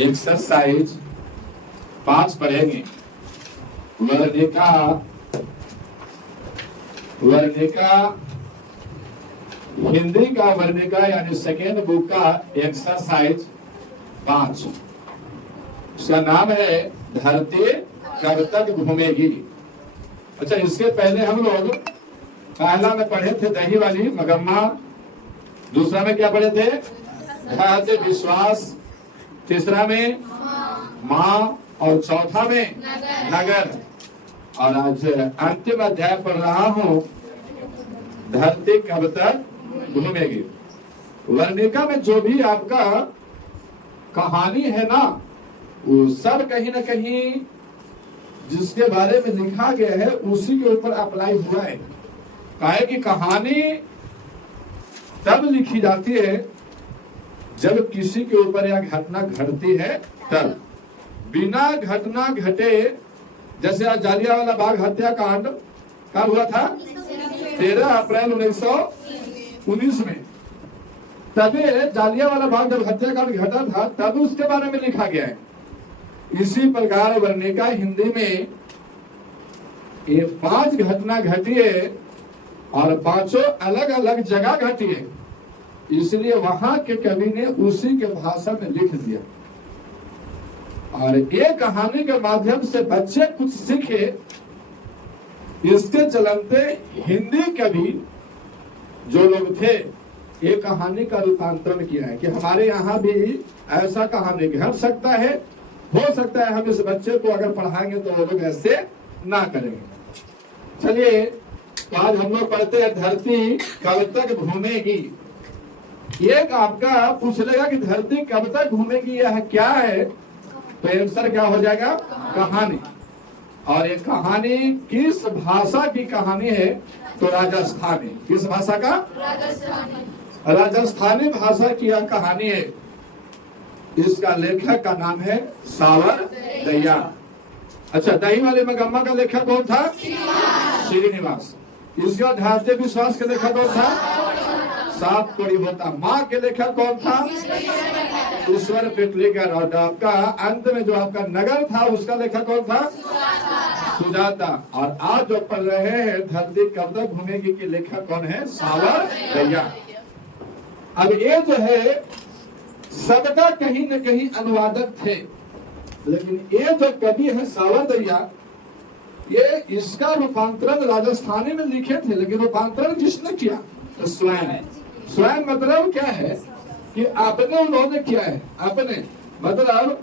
Exercise 5 पढ़ेंगे। वर्णिका हिंदी का वर्णिका यानी सेकेंड बुक का एक्सरसाइज 5। उसका नाम है धरती कब तक घूमेगी। अच्छा, इसके पहले हम लोग पहला में पढ़े थे दही वाली मगम्मा, दूसरा में क्या पढ़े थे खाद्य विश्वास, तीसरा में माँ और चौथा में नगर। और आज अंतिम अध्याय पढ़ रहा हूँ धरती कब तक घूमेगी। वर्णिका में जो भी आपका कहानी है ना, वो सब कहीं ना कहीं जिसके बारे में लिखा गया है उसी के ऊपर अप्लाई हुआ है। काहे कि कहानी तब लिखी जाती है जब किसी के ऊपर यह घटना घटती है तब। बिना घटना घटे, जैसे आज जालियांवाला बाग हत्याकांड कब हुआ था 13 अप्रैल 1919 में। तभी जालियांवाला बाग जब हत्याकांड घटा था तब उसके बारे में लिखा गया है। इसी प्रकार वर्णिका हिंदी में ये 5 घटना घटी है और 5 अलग अलग जगह घटी है, इसलिए वहां के कवि ने उसी के भाषा में लिख दिया। और ये कहानी के माध्यम से बच्चे कुछ सीखे, इसके चलते हिंदी कवि जो लोग थे ये कहानी का रूपांतरण किया है कि हमारे यहाँ भी ऐसा कहानी घट सकता है, हो सकता है हम इस बच्चे को अगर पढ़ाएंगे तो वो लोग ऐसे ना करेंगे। चलिए, आज हम लोग पढ़ते हैं धरती कब तक घूमेगी। एक आपका पूछ लेगा कि धरती कब तक घूमेगी यह क्या है, तो आंसर क्या हो जाएगा कहानी। और ये कहानी किस भाषा की कहानी है, तो राजस्थानी। किस भाषा का? राजस्थानी भाषा की यह कहानी है। इसका लेखक का नाम है सावर दैया। अच्छा, दही वाले मगम्मा का लेखक कौन था? श्रीनिवास। इसका धार्य विश्वास के लेखक कौन था? सात कोड़ी होता। माँ के लेखक कौन था? ईश्वर पेटलेकर। और आपका अंत में जो आपका नगर था उसका लेखक कौन था? सुजाता। और आज जो पढ़ रहे हैं धरती कब तक घूमेगी के लेखक कौन है? सावर दैया। अब ये जो है सबका कहीं न कहीं अनुवादक थे, लेकिन ये जो कवि है सावर दैया, ये इसका रूपांतरण राजस्थानी में लिखे थे, लेकिन रूपांतरण किसने किया? तो स्वयं मतलब क्या है कि आपने उन्होंने किया है। अपने मतलब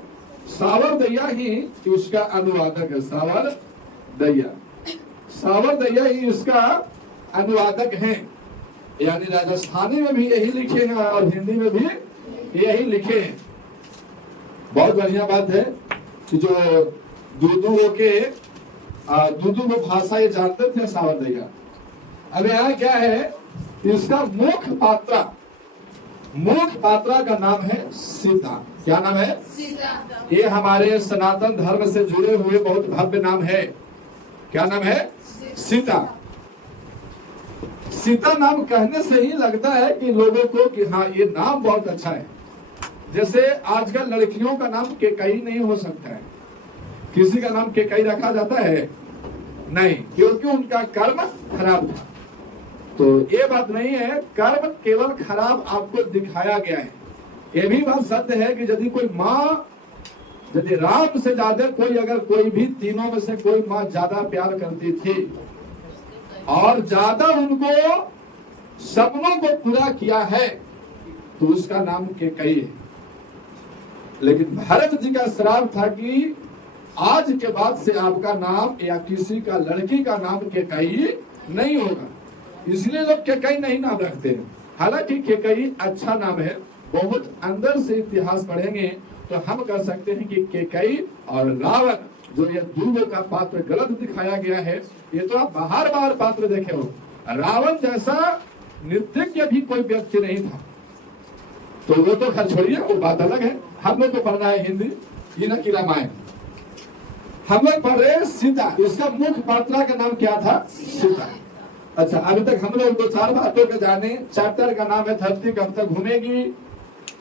सावर दैया ही उसका अनुवादक है। सावर दैया ही इसका अनुवादक है। यानी राजस्थानी में भी यही लिखे हैं और हिंदी में भी यही लिखे हैं। बहुत बढ़िया बात है कि जो दूदू को भाषा ये जानते थे सावर दैया। अब यहाँ क्या है, इसका मुख्य पात्रा का नाम है सीता। क्या नाम है? सीता। ये हमारे सनातन धर्म से जुड़े हुए बहुत भव्य नाम है। क्या नाम है? सीता। सीता नाम कहने से ही लगता है कि लोगों को कि हाँ ये नाम बहुत अच्छा है। जैसे आजकल लड़कियों का नाम केकई नहीं हो सकता है। किसी का नाम केकई रखा जाता है? नहीं, क्योंकि उनका कर्म खराब था। तो ये बात नहीं है, कर्म केवल खराब आपको दिखाया गया है। ये भी बात सत्य है कि यदि कोई माँ, यदि राम से ज्यादा कोई भी तीनों में से कोई माँ ज्यादा प्यार करती थी और ज्यादा उनको सपनों को पूरा किया है तो उसका नाम केकई है। लेकिन भरत जी का श्राप था कि आज के बाद से आपका नाम या किसी का लड़की का नाम केकई नहीं होगा, इसलिए लोग केकई नहीं नाम रखते हैं। हालांकि केकई अच्छा नाम है। बहुत अंदर से इतिहास पढ़ेंगे तो हम कह सकते हैं कि केकई और रावण जो ये दोनों का पात्र गलत दिखाया गया है, ये तो आप बाहर पात्र देखे हो। रावण जैसा नृत्य भी कोई व्यक्ति नहीं था। तो वो तो खैर छोड़िए, वो बात अलग है। हम लोग को पढ़ना है हिंदी, ये न कि रामायण। हम लोग पढ़ रहे हैं सीता। इसका मुख्य पात्रा का नाम क्या था? सीता। अच्छा, अभी तक हम लोग 2-4 बातों के जाने। चैप्टर का नाम है धरती कब तक घूमेगी,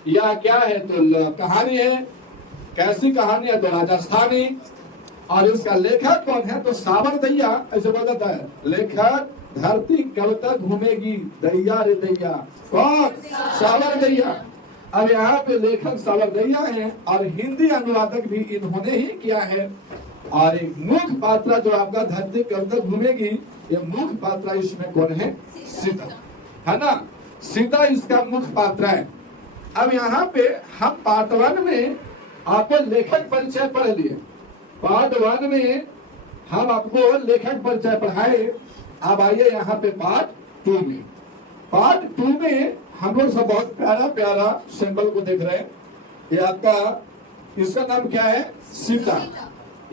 या क्या है तो कहानी है। कैसी कहानी है? तो राजस्थानी। और इसका लेखक कौन है? तो सावर दैया, ऐसे बोल जाता है। लेखक धरती कब तक घूमेगी दैया रे दैया। कौन? सावर दैया। अब यहाँ पे लेखक सावर दैया है और हिंदी अनुवादक भी इन्होंने ही किया है। और एक मुख्य पात्र जो आपका धरती कब तक घूमेगी, ये मुख्य पात्र इसमें कौन है? सीता, है ना। सीता इसका मुख्य पात्र है। अब यहाँ पे हम पार्ट 1 में आपको लेखक परिचय पढ़ लिए। पार्ट 1 में हम आपको लेखक परिचय पढ़ाए। अब आइए यहाँ पे पार्ट 2 में। पार्ट 2 में हम लोग सब बहुत प्यारा प्यारा सिंबल को देख रहे हैं। ये आपका, इसका नाम क्या है? सीता।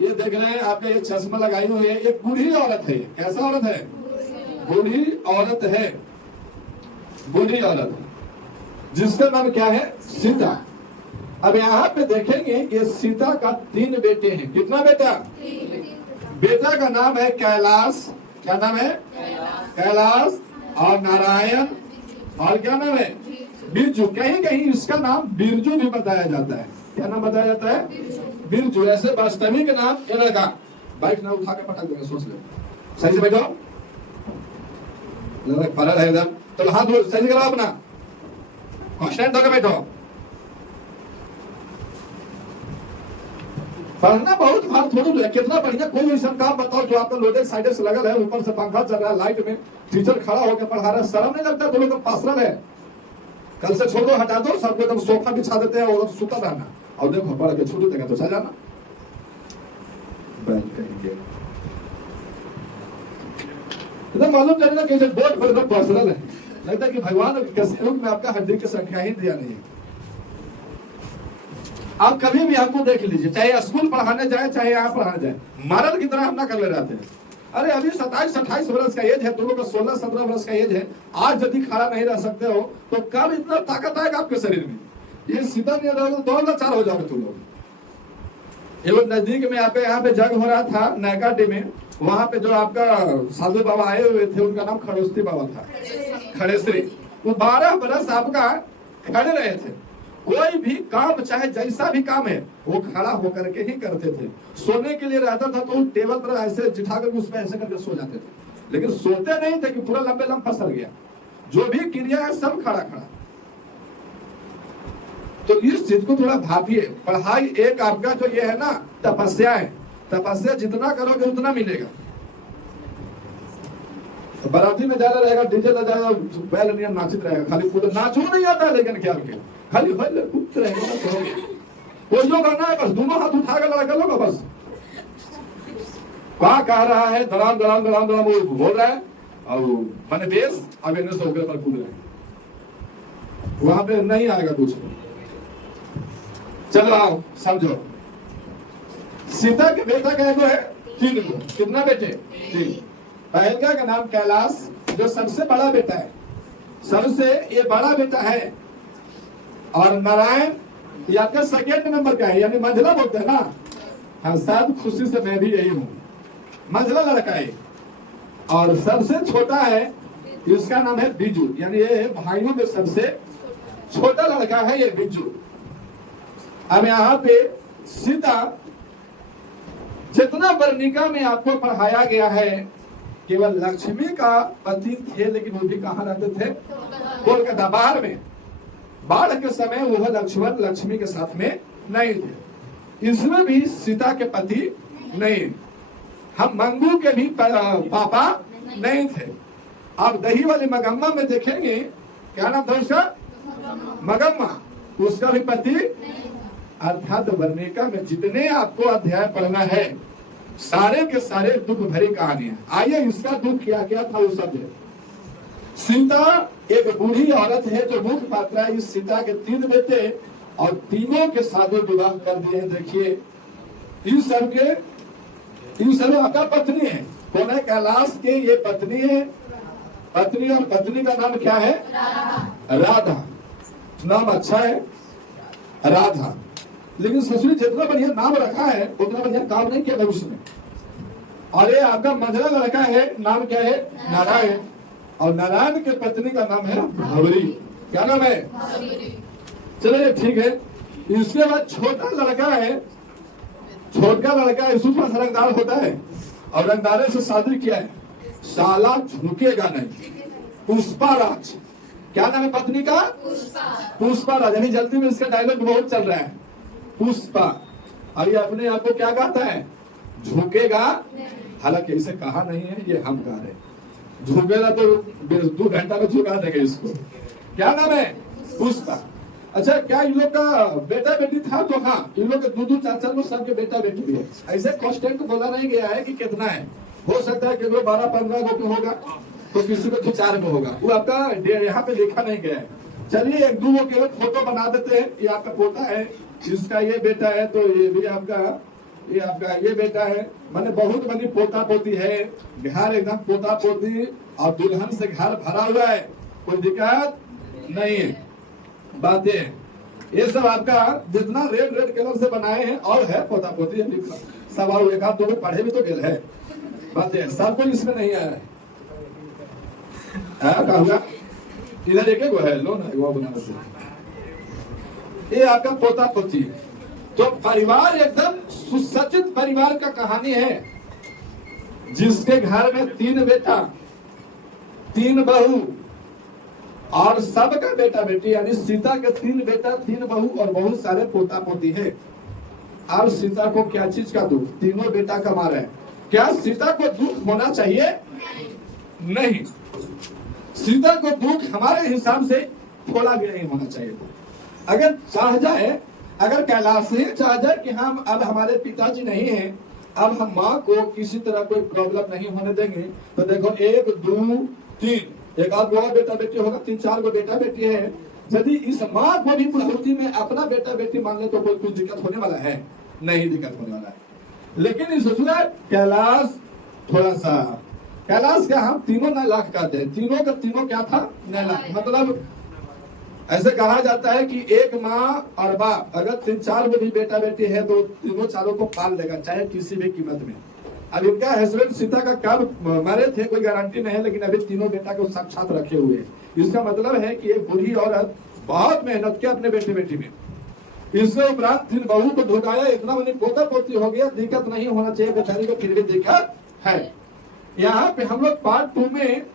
ये देख रहे हैं आपने, ये चश्मा लगाई हुई है। एक बूढ़ी औरत है। कैसा औरत है? बूढ़ी औरत है। बूढ़ी औरत, जिसका नाम क्या है? सीता। अब यहाँ पे देखेंगे ये सीता का 3 बेटे हैं। कितना बेटा? बेटा का नाम है कैलाश। क्या नाम है? कैलाश। और नारायण। और क्या नाम है? बिरजू। कहीं कहीं इसका नाम बिरजू भी बताया जाता है। क्या नाम बताया जाता है? बिरजू। ऐसे वास्तविक नाम ये लगा। बाइक ना उठा के पटक देंगे, सोच ले। सही से बैठो, फरल है एकदम। तो हाथ सही करो अपना, कॉन्स्टेंट होकर बैठो। पढ़ना बहुत बार थोड़ी है। कितना बढ़िया कोई ऐसा काम बताओ जो आपका लोडेड साइड से लगल है, ऊपर से पंखा चल रहा है, लाइट में टीचर खड़ा होकर पढ़ा रहा है, शर्म नहीं लगता? तुम एकदम पासरल है। कल से छोड़ दो, हटा दो, सबको एकदम सोफा बिछा देते हैं और सुता रहना। और देखो पढ़ के छूट देगा तो चल जाना। एकदम मालूम चलेगा कि बोर्ड पर एकदम पासरल है। लगता है कि भगवान किसी रूप में आपका हड्डी की संख्या ही दिया नहीं। आप कभी भी हमको देख लीजिए, चाहे स्कूल पढ़ाने जाए चाहे यहाँ पढ़ाने जाए, मरल की तरह हम ना कर ले रहते हैं। अरे अभी 27-28 वर्ष का एज है, तुम लोग का 16-17 वर्ष का एज है। आज यदि खड़ा नहीं रह सकते हो तो कब इतना ताकत आएगा आपके शरीर में? ये सीधा नहीं रहोगे तो और लाचार हो जाओगे तुम लोग। एवं नजदीक में आपके यहाँ पे जग हो रहा था नैकाटी में, वहां पे जो आपका साधु बाबा आए हुए थे, उनका नाम खड़ोस्ती बाबा था, खड़ेश्वरी। वो 12 बरस आपका खड़े रहे थे। कोई भी काम, चाहे जैसा भी काम है, वो खड़ा होकर के ही करते थे। सोने के लिए रहता था तो टेबल पर ऐसे जिठा करके उस पर ऐसे करके सो जाते थे, लेकिन सोते नहीं थे कि पूरा लंबे लंब फंसल गया। जो भी क्रिया है सब खड़ा खड़ा। तो इस चीज को थोड़ा भापिए। पढ़ाई एक आपका जो ये है ना, तपस्या है। तपस्या जितना करोगे उतना मिलेगा। तो बाराती में ज्यादा रहेगा, डीजे जाएगा, बैल नियम नाचित रहेगा, खाली पूरा नाचो नहीं आता है, लेकिन क्या खाली कूदते रहेगा। कोई जो गाना है बस दोनों हाथ उठा कर लड़ा कर लो बस। क्या कह रहा है? दराम दराम दराम दराम वो बोल रहा है और मैंने बेस अब इन्हें से होकर पर कूद रहे हैं। वहां पे नहीं आएगा कुछ। चलो आओ समझो। सीता के बेटा का एगो है 3 गो। कितना बेटे? 3। पहला का नाम कैलाश, जो सबसे बड़ा बेटा है, सबसे ये बड़ा बेटा है। और नारायण ये आपका 2nd नंबर का है, यानी मंझला बोलते हैं ना। हाँ, शायद खुशी से मैं भी यही हूँ, मंझला लड़का है। और सबसे छोटा है, इसका नाम है बिजू, यानी ये भाइयों में सबसे छोटा लड़का है ये बिजू। अब यहाँ पे सीता, जितना वर्णिका में आपको पढ़ाया गया है, केवल लक्ष्मी का पति थे, लेकिन वो भी कहाँ रहते थे? कोलकाता बाहर में। बाढ़ के समय वह लक्ष्मण लक्ष्मी के साथ में नहीं थे। इसमें भी सीता के पति नहीं। हम मंगू के भी पापा नहीं थे। आप दही वाली मगम्मा में देखेंगे, क्या नाम था उसका? मगम्मा। उसका भी पति। अर्थात वर्णिका में जितने आपको अध्याय पढ़ना है, सारे के सारे दुख भरी कहानियां। आइए इसका दुख क्या क्या था वो सब है। सीता एक बूढ़ी औरत है जो मुख्य पात्र है। इस सीता के 3 बेटे और तीनों के शादी विवाह कर दिए हैं। देखिए इन सब आपका पत्नी है। कौन है? कैलाश के ये पत्नी है। पत्नी, और पत्नी का नाम क्या है? राधा। नाम अच्छा है राधा, लेकिन ससुरी जितना बढ़िया नाम रखा है उतना बढ़िया काम नहीं किया भविष्य में। और ये आपका मंझला लड़का है, नाम क्या है? नारायण। और नारायण के पत्नी का नाम है भवरी। क्या नाम है? चलिए ठीक है। इसके बाद छोटा लड़का है, छोटा लड़का है, उसके पास रंगदार होता है और रंगदारे से शादी किया है, साला झुकेगा नहीं। पुष्पा राज, क्या नाम है पत्नी का? पुष्पा राज। अभी जल्दी में इसका डायलॉग बहुत चल रहा है, पुष्पा। और ये अपने आप को क्या कहता है? झुकेगा। हालांकि इसे कहा नहीं है, ये हम कह रहे हैं। झुकेगा तो 2 घंटा में झुका देंगे इसको। क्या नाम है? पुष्पा। अच्छा, क्या इन लोग का बेटा बेटी था? तो हाँ, इन लोग के 2-2 4-4 लोग सबके बेटा बेटी भी है। ऐसे कॉन्स्टेंट बोला नहीं गया है कि कितना है। हो सकता है कि 12-15 को होगा, तो किसी को 4 में होगा। वो आपका यहाँ पे लिखा नहीं गया है। चलिए 1-2 के फोटो बना देते हैं। ये आपका पोता है, इसका ये बेटा है, तो ये भी आपका, ये आपका ये बेटा है। माने बहुत बड़ी पोता पोती है, घर एकदम पोता पोती और दुल्हन से घर भरा हुआ है, कोई दिक्कत नहीं है। बातें ये सब आपका जितना रेड कलर से बनाए हैं और है पोता पोती है सब, और 1-2 में पढ़े भी तो गेल है। बातें सब कोई इसमें नहीं आया है। कहूँगा इधर एक है, लो ना वो बना से। ये आपका पोता पोती, तो परिवार एकदम सुसज्जित परिवार का कहानी है, जिसके घर में 3 बेटा 3 बहू और सबका बेटा बेटी, यानी सीता के 3 बेटा 3 बहू और बहुत सारे पोता पोती है। अब सीता को क्या चीज का दुख? तीनों बेटा कमा रहे हैं। क्या सीता को दुख होना चाहिए? नहीं, सीता को दुख हमारे हिसाब से थोड़ा भी नहीं होना चाहिए। अगर चाह जाए, अगर कैलाश ही चाह जाए कि हम अब हमारे पिताजी नहीं हैं, अब हम माँ को किसी तरह कोई प्रॉब्लम नहीं होने देंगे, तो देखो 1 2 3 एक आध बड़ा बेटा बेटी होगा, 3-4 को बेटा बेटी है। यदि इस माँ को भी बुढ़ापी में अपना बेटा बेटी मान ले तो कोई कुछ दिक्कत होने वाला है? नहीं दिक्कत होने वाला है। लेकिन इस कैलाश थोड़ा सा, कैलाश का हम 3 9 लाख कहते हैं। तीनों का तीनों क्या था? 9 लाख। मतलब ऐसे कहा जाता है कि एक माँ और बाप अगर 3-4 को भी बेटा बेटी है तो तीनों चारों को पाल लेगा, चाहे किसी भी कीमत में। अब इनका हस्बैंड सीता का कब मरे थे कोई गारंटी नहीं है, लेकिन अभी तीनों बेटा को साक्षात रखे हुए हैं। इसका मतलब है कि एक बूढ़ी औरत बहुत मेहनत किया अपने बेटे बेटी में। इसके उपरांत 3 बहू को ढुकाया, इतना बड़ी पोता पोती हो गया, दिक्कत नहीं होना चाहिए बेचारी को, फिर भी दिक्कत है। यहाँ पे हम लोग पार्ट 2 में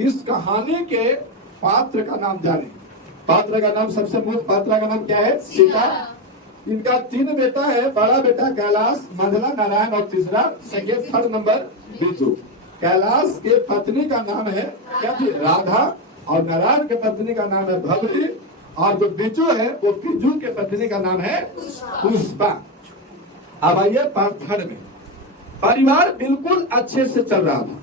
इस कहानी के पात्र का नाम जाने। पात्र का नाम, सबसे मुख्य पात्र का नाम क्या है? सीता। इनका 3 बेटा है, बड़ा बेटा कैलाश, मंझला नारायण और तीसरा second 3rd number Biju. Kailash के पत्नी का नाम है क्या थी? राधा। और नारायण के पत्नी का नाम है भद्री, और जो बिजू है वो बिजू के पत्नी का नाम है पुष्पा। अब आइए पार्ट 3rd में। परिवार बिल्कुल अच्छे से चल रहा था,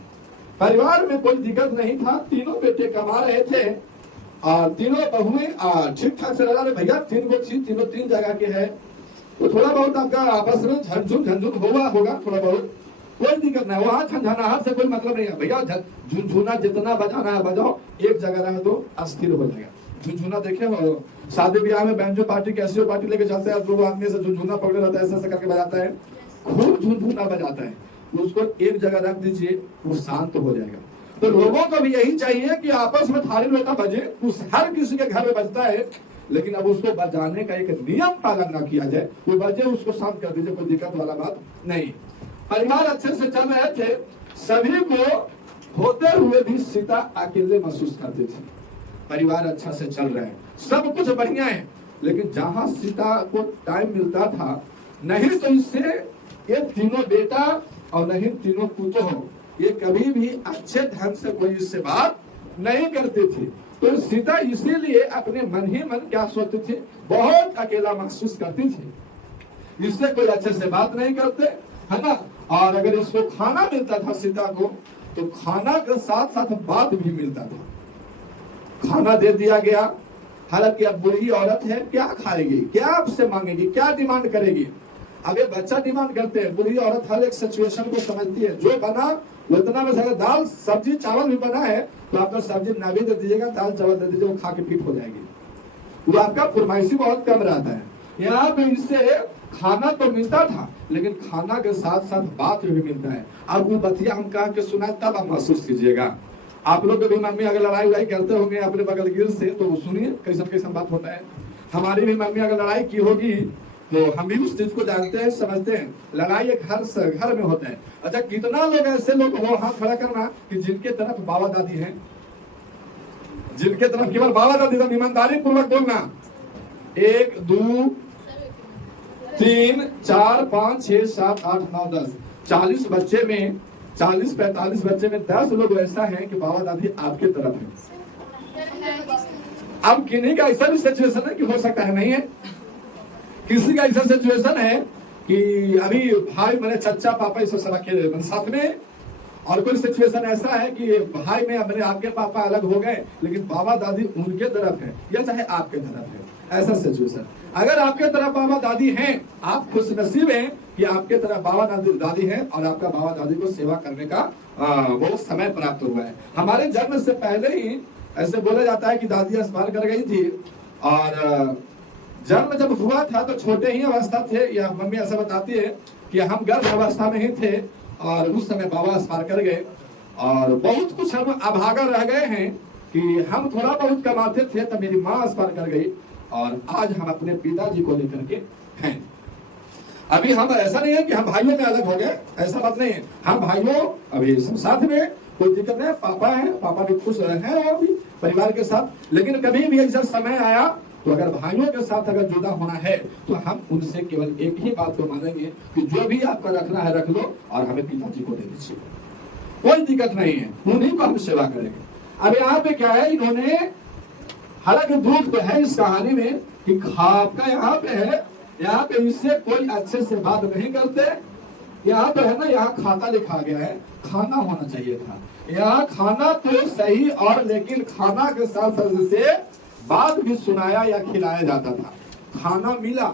परिवार में कोई दिक्कत नहीं था, तीनों बेटे कमा रहे थे और तीनों बहुएं ठीक ठाक से रह रहे। भैया 3 को थी, तीनों 3 जगह के है, तो थोड़ा बहुत आपका आपस में झंझुन होगा थोड़ा बहुत, कोई दिक्कत नहीं। वहाँ झंझनाहट से कोई मतलब नहीं है भैया। झुनझुना जितना बजाना है बजाओ, एक जगह रहे तो अस्थिर हो जाएगा। झुनझुना देखे हो शादी ब्याह में, बैंजो पार्टी कैसियो पार्टी लेके जाते हैं, 2 आदमी से झुनझुना पकड़े रहता है, ऐसे करके बजाता है, खूब झुनझुना बजाता है। उसको एक जगह रख दीजिए, वो शांत हो जाएगा। तो लोगों को भी यही चाहिए कि आपस में थाली लोटा बजे, उस हर किसी के घर में बजता है, लेकिन अब उसको बजाने का एक नियम पालन न किया जाए, वो बजे उसको शांत कर दीजिए, कोई दिक्कत वाला बात नहीं। परिवार अच्छे से चल रहे थे, सभी को होते हुए भी सीता अकेले महसूस करती थी। परिवार अच्छा से चल रहा है, सब कुछ बढ़िया है, लेकिन जहां सीता को टाइम मिलता था, नहीं तो इससे ये तीनों बेटा और नहीं तीनों पुत्र हो, ये कभी भी अच्छे ढंग से कोई इससे बात नहीं करती थी। तो सीता इसीलिए अपने मन ही मन क्या सोचती थी? बहुत अकेला महसूस करती थी। इससे कोई अच्छे से बात नहीं करते, है ना। और अगर इसको खाना मिलता था सीता को, तो खाना के साथ साथ बात भी मिलता था। खाना दे दिया गया, हालांकि अब बुढ़ी औरत है, क्या खाएगी, क्या आपसे मांगेगी, क्या डिमांड करेगी? अब ये बच्चा डिमांड करते हैं, बुढ़ी औरत हर एक सिचुएशन को समझती है। जो बना वो इतना में, अगर दाल सब्जी चावल भी बना है तो आपका सब्जी ना भी दे दीजिएगा, दाल चावल दे दीजिए, वो खा के फिट हो जाएगी। वो आपका फरमाइशी बहुत कम रहता है। यहाँ पे इनसे खाना तो मिलता था, लेकिन खाना के साथ साथ बात भी मिलता है। अब वो बतिया हम कहा के सुना, तब आप महसूस कीजिएगा। आप लोग भी मम्मी अगर लड़ाई करते होंगे अपने बगल गिर से, तो सुनिए कैसा कैसा बात होता है। हमारी भी मम्मी अगर लड़ाई की होगी तो हम भी उस चीज को जानते हैं, समझते हैं। लड़ाई एक घर में होता है। अच्छा, कितना लोग ऐसे लोग हो, हाथ खड़ा करना, कि जिनके तरफ बाबा दादी हैं, जिनके तरफ केवल बाबा दादी। तो ईमानदारी पूर्वक बोलना, 1 2 3 4 5 6 7 8 9 10 40 बच्चे में 40-45 बच्चे में 10 लोग ऐसा हैं कि बाबा दादी आपके तरफ है। अब किन्हीं का ऐसा भी सिचुएशन है कि हो सकता है नहीं है, किसी का ऐसा सिचुएशन है कि अभी भाई मेरे चचा पापा इस सब के साथ में, और कोई सिचुएशन ऐसा है कि भाई में अपने आपके पापा अलग हो गए लेकिन बाबा दादी उनके तरफ है या चाहे आपके तरफ है, ऐसा सिचुएशन। अगर आपके तरफ बाबा दादी हैं, आप खुश नसीब हैं कि आपके तरफ बाबा दादी हैं और आपका बाबा दादी को सेवा करने का वो समय प्राप्त हुआ है। हमारे जन्म से पहले ही ऐसे बोला जाता है कि दादी अस्पार कर गई थी, और जन्म जब हुआ था तो छोटे ही अवस्था थे, या मम्मी ऐसा बताती है कि हम गर्भ अवस्था में ही थे और उस समय बाबा अस्पार कर गए, और बहुत कुछ हम अभागा रह गए हैं कि हम थोड़ा बहुत कमाते थे तब मेरी माँ अस्पार कर गई, और आज हम अपने पिताजी को लेकर के हैं। अभी हम ऐसा नहीं है कि हम भाइयों में अलग हो गए, ऐसा बात नहीं है, हम भाइयों अभी सब साथ में, कोई दिक्कत नहीं। पापा है, पापा भी खुश हैं और भी परिवार के साथ, लेकिन कभी भी ऐसा समय आया तो अगर भाइयों के साथ अगर जुदा होना है तो हम उनसे केवल एक ही बात को मानेंगे कि जो भी आपका रखना है रख लो और हमें पिताजी को दे दीजिए, कोई दिक्कत नहीं है, उन्हीं को हम सेवा करेंगे। अब यहाँ पे क्या है, इन्होंने हालांकि दुख तो है इस कहानी में कि आपका यहाँ पे है, यहाँ पे इससे कोई अच्छे से बात नहीं करते। यहाँ पे है ना, यहाँ खाता लिखा गया है, खाना होना चाहिए था। यहाँ खाना तो सही, और लेकिन खाना के साथ साथ से बात भी सुनाया या खिलाया जाता था। खाना मिला,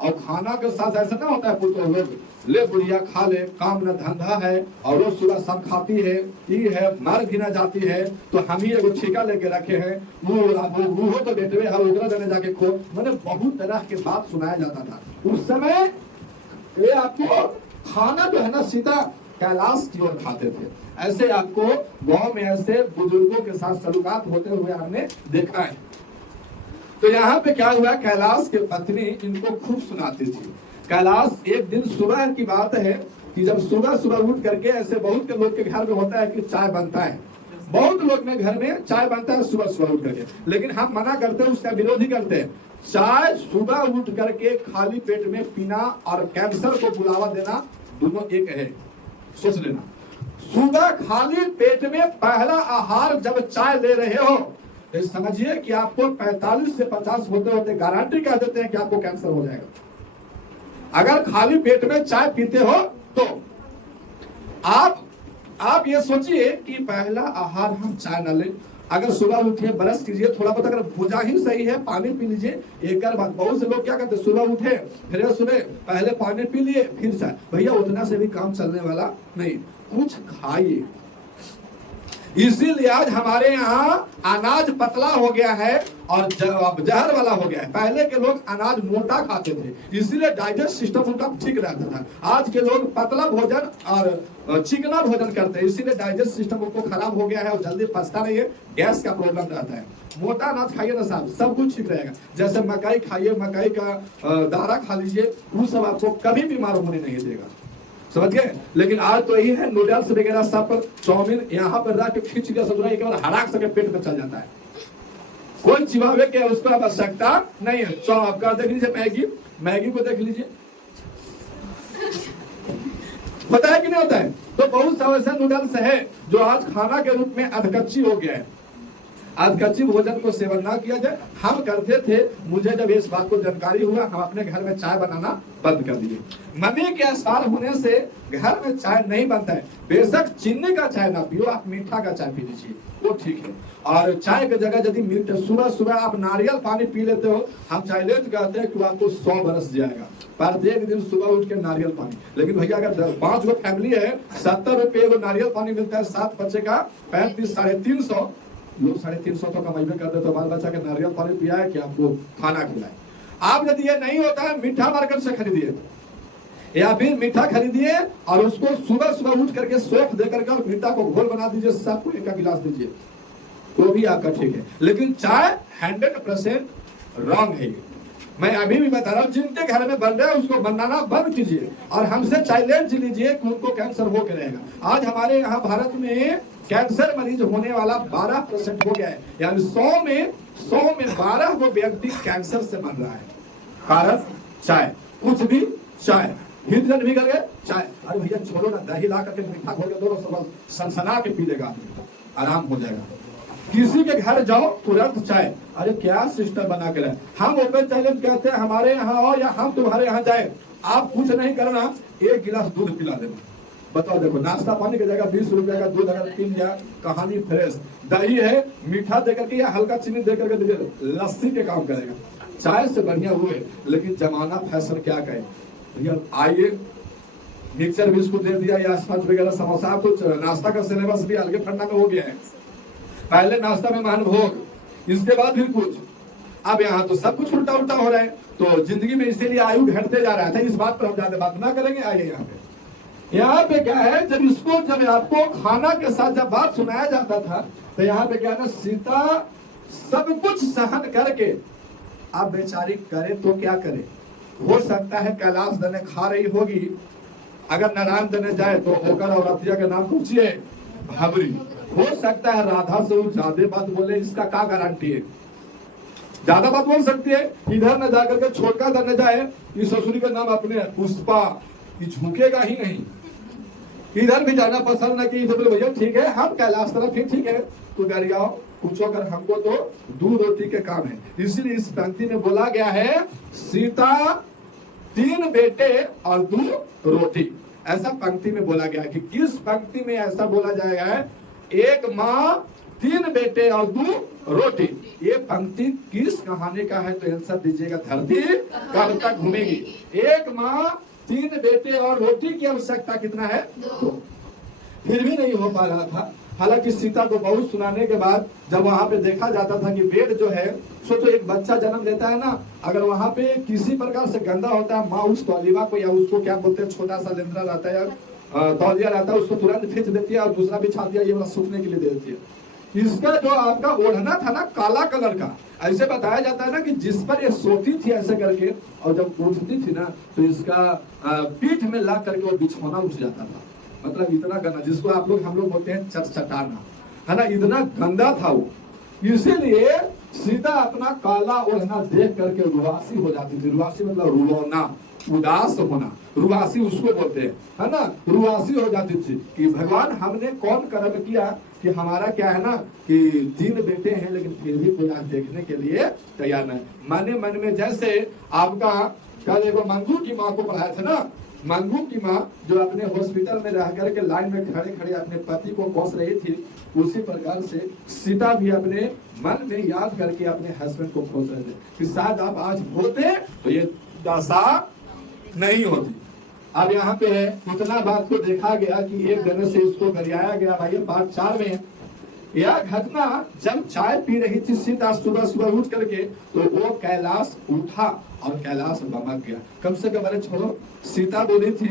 और खाना के साथ ऐसा ना होता है पुत्र लोग ले बुढ़िया खा ले, काम न धंधा है और रोज सुबह सब खाती है, ये है, मर भी ना जाती है, तो हम ही एगो ठेका लेके रखे हैं, वो तो बेटवे है उगरा देने जाके खो। मैंने बहुत तरह की बात सुनाया जाता था उस समय। ये आपको खाना जो है ना सीधा कैलाश की ओर खाते थे। ऐसे आपको गांव में ऐसे बुजुर्गों के साथ सलूकात होते हुए हमने देखा है। तो यहाँ पे क्या हुआ, कैलाश की पत्नी इनको खूब सुनाती थी। कैलाश एक दिन सुबह की बात है कि जब सुबह सुबह उठ करके, ऐसे बहुत के लोग के घर में होता है कि चाय बनता है, बहुत लोग में घर में चाय बनता है सुबह सुबह उठ करके, लेकिन हम मना करते हैं, उसका विरोध ही करते हैं। चाय सुबह उठ करके खाली पेट में पीना और कैंसर को बुलावा देना दोनों एक है, सोच लेना। सुबह खाली पेट में पहला आहार जब चाय ले रहे हो तो समझिए कि आपको 45 से 50 होते होते गारंटी कह देते हैं कि आपको कैंसर हो जाएगा। अगर खाली पेट में चाय पीते हो तो आप ये सोचिए कि पहला आहार हम चाय न लें। अगर सुबह उठे ब्रश कीजिए, थोड़ा बहुत अगर भुजा ही सही है पानी पी लीजिए। एक बार बहुत से लोग क्या करते, सुबह उठे फिर सुबह पहले पानी पी लिए फिर चाय। भैया उतना से भी काम चलने वाला नहीं, कुछ खाइए। इसीलिए आज हमारे यहाँ अनाज पतला हो गया है और जहर वाला हो गया है। पहले के लोग अनाज मोटा खाते थे, इसीलिए डाइजेस्ट सिस्टम उनका ठीक रहता था। आज के लोग पतला भोजन और चिकना भोजन करते हैं, इसीलिए डाइजेस्ट सिस्टम उनको खराब हो गया है और जल्दी पचता नहीं है, गैस का प्रॉब्लम रहता है। मोटा अनाज खाइए ना साहब, सब कुछ ठीक रहेगा। जैसे मकई खाइए, मकई का दाना खा लीजिए, वो सब आपको कभी बीमार होने नहीं देगा, समझ गए। लेकिन आज तो यही है, नूडल्स वगैरह सब पर, चाउमीन यहाँ पर रख के खींच के सब एक बार हराक सके पेट में चल जाता है, कोई चिबावे के उसको आवश्यकता नहीं है। आप का देख लीजिए, मैगी को देख लीजिए, होता है कि नहीं होता है। तो बहुत सा ऐसा नूडल्स है जो आज खाना के रूप में अधकच्ची हो गया है। अधकच्ची भोजन को सेवन ना किया जाए। हम करते थे, मुझे जब इस बात को जानकारी हुआ, हम अपने घर में चाय बनाना बंद कर दिए। मम्मी के असर होने से घर में चाय नहीं बनता है। बेशक चीनी का चाय ना पियो, आप मीठा का चाय पी लीजिए, वो ठीक है। और चाय की जगह यदि मीठा, सुबह सुबह आप नारियल पानी पी लेते हो, हम चाइलेज कहते हैं कि आपको 100 बरस जाएगा प्रत्येक दिन सुबह उठ के नारियल पानी। लेकिन भैया अगर 5 गो फैमिली है, 70 रुपये एगो नारियल पानी मिलता है, 7 बच्चे का 35, 350 लोग 350 तो कमाइबे कर देते, बाल बच्चा के नारियल पानी पिया है कि आपको खाना खिलाए। आप यदि ये नहीं होता है, मीठा मार्केट से खरीदिए या फिर मीठा खरीदिए और उसको सुबह सुबह उठ करके सौंफ दे करके और मीठा को घोल बना दीजिए, सबको एक गिलास दीजिए, तो भी आपका ठीक है। लेकिन चाय 100% रॉन्ग है। मैं अभी भी बता रहा हूँ, जिनके घर में बन रहा है उसको बनाना बंद कीजिए और हमसे चैलेंज लीजिए कि उनको कैंसर हो के रहेगा। आज हमारे यहाँ भारत में कैंसर मरीज होने वाला 12% हो गया है, यानी 100 में 12 को व्यक्ति कैंसर से मर रहा है। कारण चाय, कुछ भी चाय, हिंदन भी कर गए चाय, अरे भैया छोड़ो ना, दही ला करके मीठा घोल के दो, सब सनसना के पी लेगा, आराम हो जाएगा। किसी के घर जाओ तुरंत चाय, अरे क्या सिस्टम बना के रहे। हम ओपन चैलेंज कहते हैं, हमारे यहाँ आओ या हम तुम्हारे यहाँ जाए, आप कुछ नहीं करना, एक गिलास दूध पिला देना। बताओ, देखो नाश्ता पानी की जगह 20 रुपए का दूध अगर पी लिया, कहानी फ्रेश। दही है मीठा देकर के या हल्का चीनी देकर के दीजिए, लस्सी के काम करेगा, चाय से बढ़िया हुए। लेकिन जमाना फैशन क्या कहे भैया, आइए मिक्सर बिस्कुट दे दिया या स्पंज वगैरह समोसा, कुछ नाश्ता का सिलेबस भी अलग ठंडा में हो गया है। पहले नाश्ता में मान भोग, इसके बाद फिर कुछ, अब यहाँ तो सब कुछ उल्टा उल्टा हो रहा है। तो जिंदगी में इसीलिए आयु घटते जा रहा था। इस बात पर हम ज्यादा बात ना करेंगे। आइए यहाँ पे क्या है, जब आपको खाना के साथ जब बात सुनाया जाता था तो यहाँ पे क्या है ना, सीता सब कुछ सहन करके आप बेचारी करे तो क्या करे। हो सकता है कैलाश दने खा रही होगी, अगर नारायण दने जाए तो होकर और रतिया के नाम पूछिए भाबरी। हो सकता है राधा से वो ज्यादा बात बोले, इसका क्या गारंटी है, ज्यादा बात बोल सकती है। इधर न जाकर के छोटका दर न जाए, इस ससुरी का नाम अपने पुष्पा, ये झुकेगा ही नहीं। इधर भी जाना पसंद न की, तो बोले भैया ठीक है हम कैलाश तरफ ही ठीक है, तो गरियाओ पूछो कर, हमको तो दूध रोटी के काम है। इसलिए इस पंक्ति में बोला गया है, सीता 3 बेटे और 2 रोटी। ऐसा पंक्ति में बोला गया है। कि किस पंक्ति में ऐसा बोला जाएगा है, 1 माँ 3 बेटे और 2 रोटी। ये पंक्ति किस कहानी का है, तो आंसर दीजिएगा, धरती कब तक घूमेगी। 1 माँ 3 बेटे और रोटी की आवश्यकता कितना है, 2। फिर भी नहीं हो पा रहा था। हालांकि सीता को बहुत सुनाने के बाद जब वहां पे देखा जाता था कि बेड जो है, सोचो एक बच्चा जन्म लेता है ना, अगर वहां पे किसी प्रकार से गंदा होता है, माँ उस तौलिया को या उसको क्या बोलते हैं, छोटा सा लेंद्रा रहता है या तौलिया रहता है, उसको तुरंत खींच देती है और दूसरा बिछा दिया, ये वाला सूखने के लिए दे देती है। इसका जो आपका ओढ़ना था ना काला कलर का, ऐसे बताया जाता है ना कि जिस पर ये सोती थी ऐसे करके, और जब उठती थी ना तो इसका पीठ में ला करके वो बिछौना उठ जाता था। मतलब इतना गंदा, जिसको आप लोग हम लोग बोलते हैं चटचटाना, है ना, इतना गंदा था वो। इसीलिए सीता अपना काला ओढ़ना देख करके रुवासी हो जाती थी। रुवासी मतलब रुलाना, उदास होना, रुवासी उसको बोलते हैं, है ना। रुवासी हो जाती थी कि भगवान हमने कौन कर्म किया कि हमारा क्या है ना कि 3 बेटे हैं, लेकिन फिर भी कोई आज देखने के लिए तैयार नहीं। मन में जैसे आपका कल एक मंगू की माँ को पढ़ाया था ना, मंगू की माँ जो अपने हॉस्पिटल में रह करके लाइन में खड़े खड़े अपने पति को कोस रही थी, उसी प्रकार से सीता भी अपने मन में याद करके अपने हस्बैंड को खोज रहे थे कि शायद आप आज होते तो ये दशा नहीं होती। अब यहाँ पे है, इतना बात को देखा गया कि एक जने से इसको गरियाया गया। भाई पार्ट 4 में यह घटना जब चाय पी रही थी सीता सुबह सुबह उठ करके, तो वो कैलाश उठा और कैलाश बमक गया। कम से कम, अरे छोड़ो, सीता बोली थी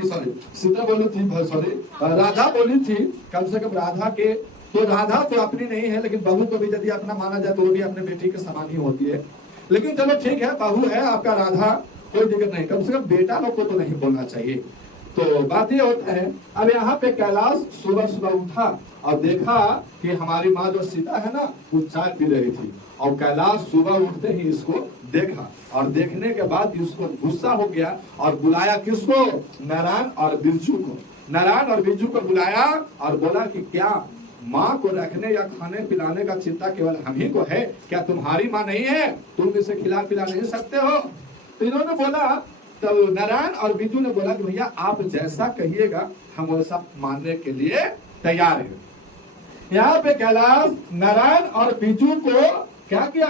राधा बोली थी, कम से कम राधा के, तो राधा तो अपनी नहीं है, लेकिन बहू को भी यदि अपना माना जाए तो वो भी अपने बेटी के समान ही होती है। लेकिन चलो ठीक है, बहू है आपका राधा, कोई दिक्कत नहीं, कम से कम बेटा लोग को तो नहीं बोलना चाहिए। तो बात ये होता है, अब यहाँ पे कैलाश सुबह सुबह उठा और देखा कि हमारी माँ जो सीता है ना वो चाय पी रही थी, और कैलाश सुबह उठते ही इसको देखा, और देखने के बाद इसको गुस्सा हो गया और बुलाया किसको, नारायण और बिरजू को। नारायण और बिरजू को बुलाया और बोला कि क्या माँ को रखने या खाने पिलाने का चिंता केवल हम ही को है, क्या तुम्हारी माँ नहीं है, तुम इसे खिला पिला नहीं सकते हो। तो इन्होंने बोला, तो नारायण और बिरजू ने बोला कि भैया आप जैसा कहिएगा हम वैसा मानने के लिए तैयार हैं। यहाँ पे कैलाश नारायण और बिरजू को क्या किया,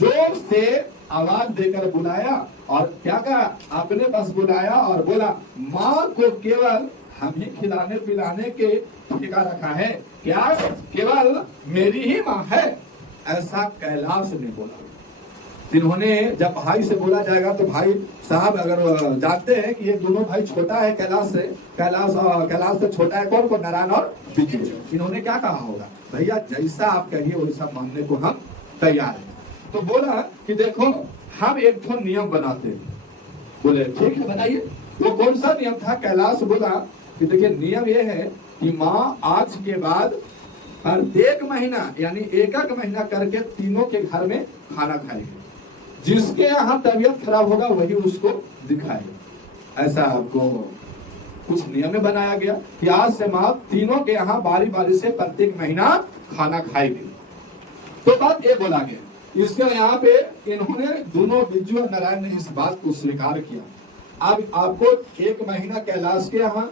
जोर से आवाज देकर बुलाया और क्या कहा, अपने पास बुलाया और बोला माँ को केवल हम ही खिलाने पिलाने के ठेका रखा है, क्या केवल मेरी ही माँ है, ऐसा कैलाश ने बोला। इन्होंने जब भाई से बोला जाएगा तो भाई साहब अगर जानते हैं कि ये दोनों भाई छोटा है कैलाश से, कैलाश से छोटा है कौन को, नारायण और बिरजू। इन्होंने क्या कहा होगा, भैया जैसा आप कहिए वैसा मानने को हम तैयार हैं। तो बोला कि देखो हम एक तो नियम बनाते हैं। बोले ठीक है बनाइए। वो कौन सा नियम था? कैलाश बोला कि देखिए नियम ये है कि माँ आज के बाद प्रत्येक महीना यानी एक महीना करके तीनों के घर में खाना खाएंगे। जिसके यहाँ तबीयत खराब होगा वही उसको दिखाएगा। ऐसा आपको कुछ नियम में बनाया गया कि आज से माँ तीनों के यहाँ बारी बारी से प्रत्येक महीना खाना खाएगी। तो बात ये बोला गया। इसके यहाँ पे इन्होंने दोनों बिज्जू और नारायण ने इस बात को स्वीकार किया। अब आपको एक महीना कैलाश के यहाँ,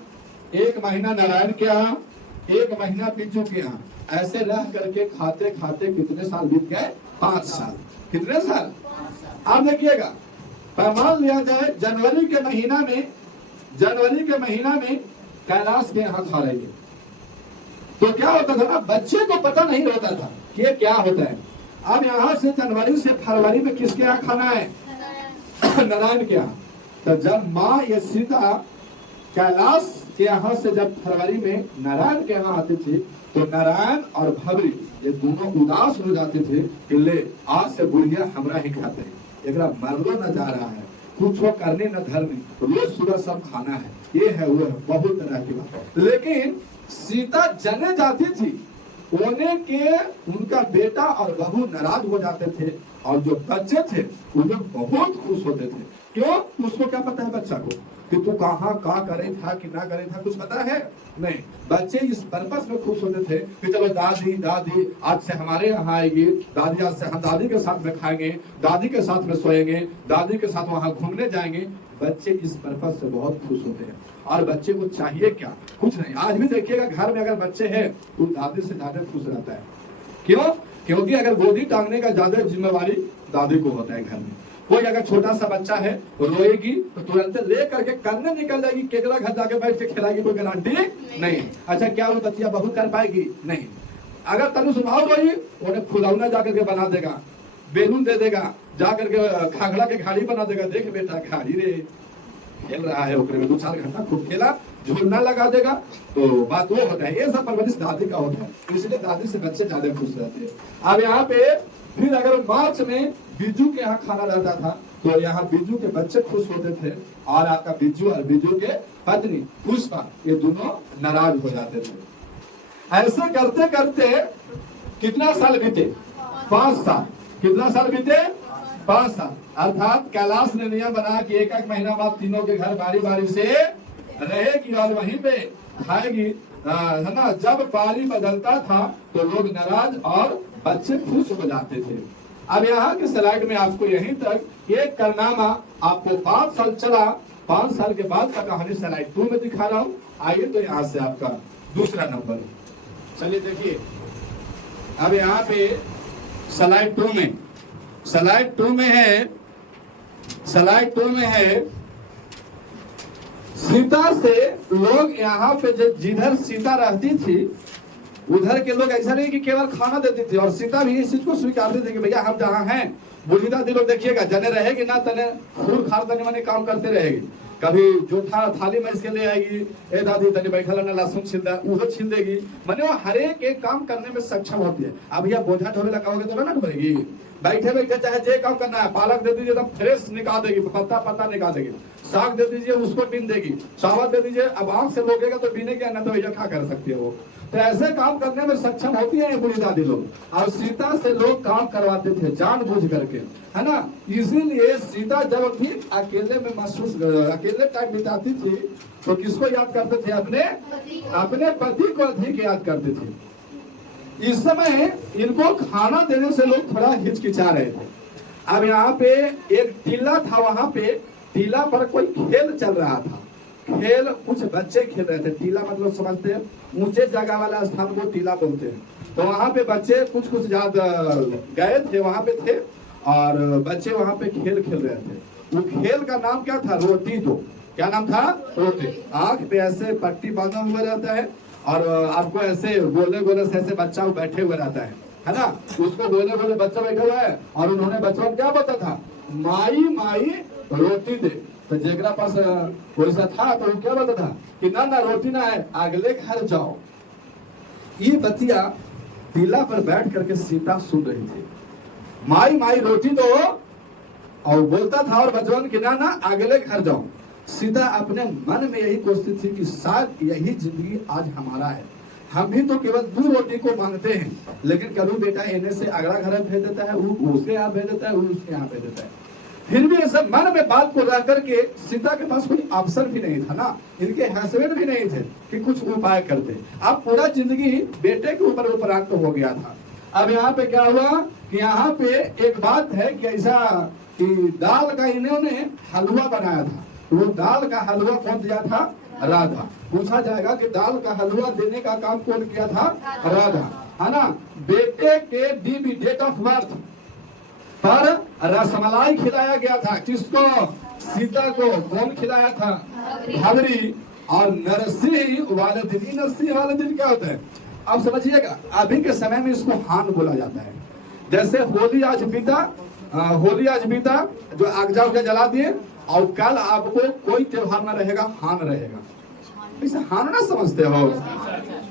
एक महीना नारायण के यहाँ, एक महीना बिज्जू के यहाँ, ऐसे रह करके खाते खाते कितने साल बीत गए? 5 साल। कितने साल? आप देखिएगा, प्रमाण लिया जाए जनवरी के महीना में कैलाश के यहाँ खा रहे थे तो क्या होता था ना, बच्चे को पता नहीं होता था कि ये क्या होता है। अब यहाँ से जनवरी से फरवरी में किसके यहाँ खाना है? नारायण के यहाँ। तो जब माँ ये सीता कैलाश के यहाँ से जब फरवरी में नारायण के यहाँ आती थी तो नारायण और भवरी ये दोनों उदास हो जाते थे कि ले आज से बुढ़िया हमरा ही खाते हैं, एकरा मरलो न जा रहा है, कुछ वो करने न धरने, रोज सुबह सब खाना है, ये है वो है, बहुत तरह की बात। लेकिन सीता जने जाती थी होने के उनका बेटा और बहू नाराज हो जाते थे और जो बच्चे थे वो लोग बहुत खुश होते थे। क्यों? उसको क्या पता है बच्चा को कि तू कहाँ का करे था कि ना करे था, कुछ पता है नहीं। बच्चे इस पर्पस में खुश होते थे कि चलो दादी दादी आज से हमारे यहाँ आएगी, दादी आज से हम दादी के साथ में खाएंगे, दादी के साथ में सोएंगे, दादी के साथ वहाँ घूमने जाएंगे। बच्चे इस पर्पस से बहुत खुश होते हैं। और बच्चे को चाहिए क्या? कुछ नहीं। आज भी देखिएगा घर में अगर बच्चे हैं तो दादी से ज्यादा खुश रहता है। क्यों? क्योंकि अगर गोदी टांगने का ज्यादा जिम्मेवारी दादी को होता है घर में। कोई अगर छोटा सा बच्चा है रोएगी तो तुरंत ले करके करने निकल जाएगी, केकड़ा घर जाके बैठ के खिलाएगी, कोई गारंटी नहीं। अच्छा क्या वो बच्चिया बहुत कर पाएगी? नहीं। अगर तनु स्वभाव रोई उन्हें फुलौना जाकर के बना देगा, बेलून दे देगा, जाकर के खागड़ा के घाड़ी बना देगा, देख बेटा घाड़ी रे खेल रहा है, ओकरे में 2-4 घंटा खूब खेला, झूलना लगा देगा। तो बात वो होता है, ये सब परवरिश दादी का होता है, इसलिए दादी से बच्चे ज्यादा खुश रहते हैं। अब यहाँ पे फिर अगर मार्च में बिज्जू के यहाँ खाना रहता था तो यहाँ बिज्जू के बच्चे खुश होते थे और आपका बिज्जू और बिज्जू के पत्नी पुष्पा ये दोनों नाराज हो जाते थे। ऐसे करते करते कितना साल बीते? 5 साल। कितना साल बीते? 5 साल। अर्थात कैलाश ने नियम बना कि एक महीना बाद तीनों के घर बारी बारी से रहेगी और वहीं पे खाएगी, है ना। जब पारी बदलता था तो लोग नाराज और बच्चे खुश हो जाते थे। अब यहाँ के स्लाइड में आपको यहीं तक एक कारनामा आपको 5 साल चला, 5 साल के बाद का कहानी स्लाइड 2 में दिखा रहा हूँ। आइए तो यहाँ से आपका दूसरा नंबर चलिए देखिए। अब यहाँ पे स्लाइड 2 में है सीता से लोग यहाँ पे जिधर सीता रहती थी उधर के लोग ऐसा नहीं कि केवल खाना देते थे और सीता भी इस चीज को स्वीकारते थे कि भैया हम जहाँ हैं बुढ़ी दादी लोग देखिएगा जने रहेगी ना तने खूर खार तने मने काम करते रहेगी। कभी जो थाली में इसके ले आएगी, ए दादी तने बैठल ना लहसुन छिल दे, वो छिल देगी। मैंने वो हर एक काम करने में सक्षम होती है। अब भैया बोझा ढोने लगाओगे तो ना ढोएगी, बैठे बैठे चाहे जे काम करना है, पालक दे दीजिए एकदम फ्रेश निकाल देगी, पत्ता निकाल देगी, साग दे दीजिए उसको बीन देगी, चावल दे दीजिए अब आंख से लोगेगा तो बीनेगी ना तो भैया क्या कर सकती है वो। तो ऐसे काम करने में सक्षम होती है बुढ़ी दादी लोग और सीता से लोग काम करवाते थे जानबूझ करके, है ना। इसीलिए सीता जब भी अकेले में अकेले टाइम बिताती थी तो किसको याद करते थे? अपने पति को अधिक याद करते थे। इस समय इनको खाना देने से लोग थोड़ा हिचकिचा रहे थे। अब यहाँ पे एक टीला था, वहां पे टीला पर कोई खेल चल रहा था। खेल कुछ बच्चे खेल रहे थे। टीला मतलब समझते हैं ऊंचे जगह वाला स्थान को टीला बोलते हैं। तो वहां पे बच्चे कुछ ज्यादा गए थे, वहां पे थे और बच्चे वहां पे खेल खेल रहे थे। वो खेल का नाम क्या था? रोटी दो। क्या नाम था? रोटी। आंख पे ऐसे पट्टी बांधा हुआ रहता है और आपको ऐसे गोले गोले से ऐसे बच्चा बैठे हुए रहता है ना। उसको गोले गोले बच्चा बैठा हुआ है और उन्होंने बच्चा क्या बोलता था? माई माई रोटी दे। तो जेकरा पास पैसा था तो वो क्या बोलता था कि ना रोटी ना है, अगले घर जाओ। ये बतिया टीला पर बैठ करके सीता सुन रही थी। माई माई रोटी दो, और बोलता था और बचवन कि ना ना अगले घर जाओ। सीता अपने मन में यही कोशिश थी कि शायद यही जिंदगी आज हमारा है, हम भी तो केवल 2 रोटी को मांगते हैं, लेकिन कभी बेटा इन्हें से अगला घर भेज देता है, वो उसके यहाँ भेज देता है, वो उसके यहाँ भेज देता है। फिर भी ऐसा मन में बात को रह करके सीता के पास कोई अवसर भी नहीं था ना, इनके हस्बैंड भी नहीं थे कि कुछ उपाय करते। अब पूरा जिंदगी बेटे के ऊपर उपरांत हो गया था। अब यहाँ पे क्या हुआ कि यहाँ पे एक बात है कि ऐसा कि दाल का इन्होंने हलवा बनाया था। वो दाल का हलवा कौन दिया था? राधा। पूछा जाएगा कि दाल का हलवा देने का काम कौन किया था? राधा, है ना। बेटे के डीबी डेट ऑफ बर्थ पर रसमलाई खिलाया गया था। किसको? सीता को। कौन खिलाया था? भावरी। और नरसिंह वाले दिन, नरसिंह वाले दिन क्या होता है अब समझिएगा। अभी के समय में इसको हान बोला जाता है। जैसे होली आज बीता, जो आग जाग के जला दिए, और कल आपको कोई त्योहार ना रहेगा, हान रहेगा। इसे हान ना समझते हो?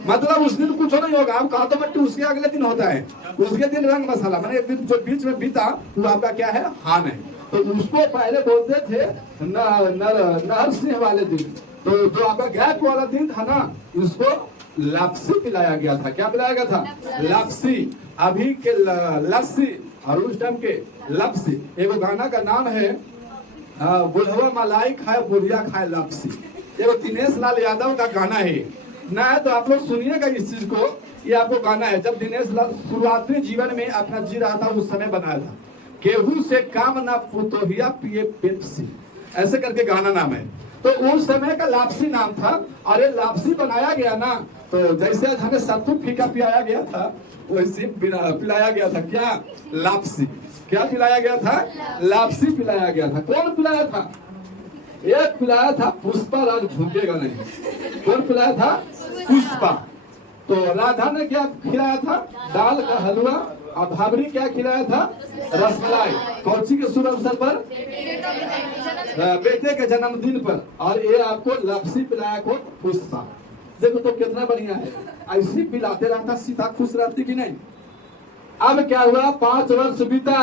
मतलब उस दिन कुछ नहीं होगा, आप काटो मट्टी उसके अगले दिन होता है, उसके दिन रंग मसाला, मैंने एक दिन जो बीच में बीता वो आपका क्या है? हान है। तो उसको पहले बोलते थे नरसिंह वाले दिन। तो जो आपका गैप वाला दिन था ना, उसको लापसी पिलाया गया था। क्या पिलाया गया था? लापसी। अभी के लस्सी और उस टाइम के लापसी। एक गाना का नाम है बुढ़वा मलाई खाए बुढ़िया खाए लापसी। ये दिनेश लाल यादव का गाना है ना, है तो आप लोग सुनिएगा इस चीज को। ये आपको गाना है, जब दिनेश लाल शुरुआती जीवन में अपना जी रहा था उस समय बनाया था। केहू से काम ना पुतोहिया पिए पेप्सी, ऐसे करके गाना नाम है। तो उस समय का लापसी नाम था। और ये लापसी बनाया गया ना, तो जैसे आज हमें सत्तू फीका पिलाया गया था, वैसे पिलाया गया था क्या? लापसी। क्या पिलाया गया था? लापसी पिलाया गया था। कौन पिलाया था? एक पिलाया था पुष्पा, राज झुकेगा नहीं। कौन पिलाया था? पुष्पा। तो राधा ने क्या खिलाया था? दाल का हलवा। और भावरी क्या खिलाया था? रसमलाई। कौची के शुभ अवसर पर? बेटे के जन्मदिन पर। और ये आपको लापसी पिलाया को पुष्पा। देखो तो कितना बढ़िया है। ऐसे पिलाते रहता, सीता खुश रहती कि नहीं? अब क्या हुआ? 5 वर्ष बीता,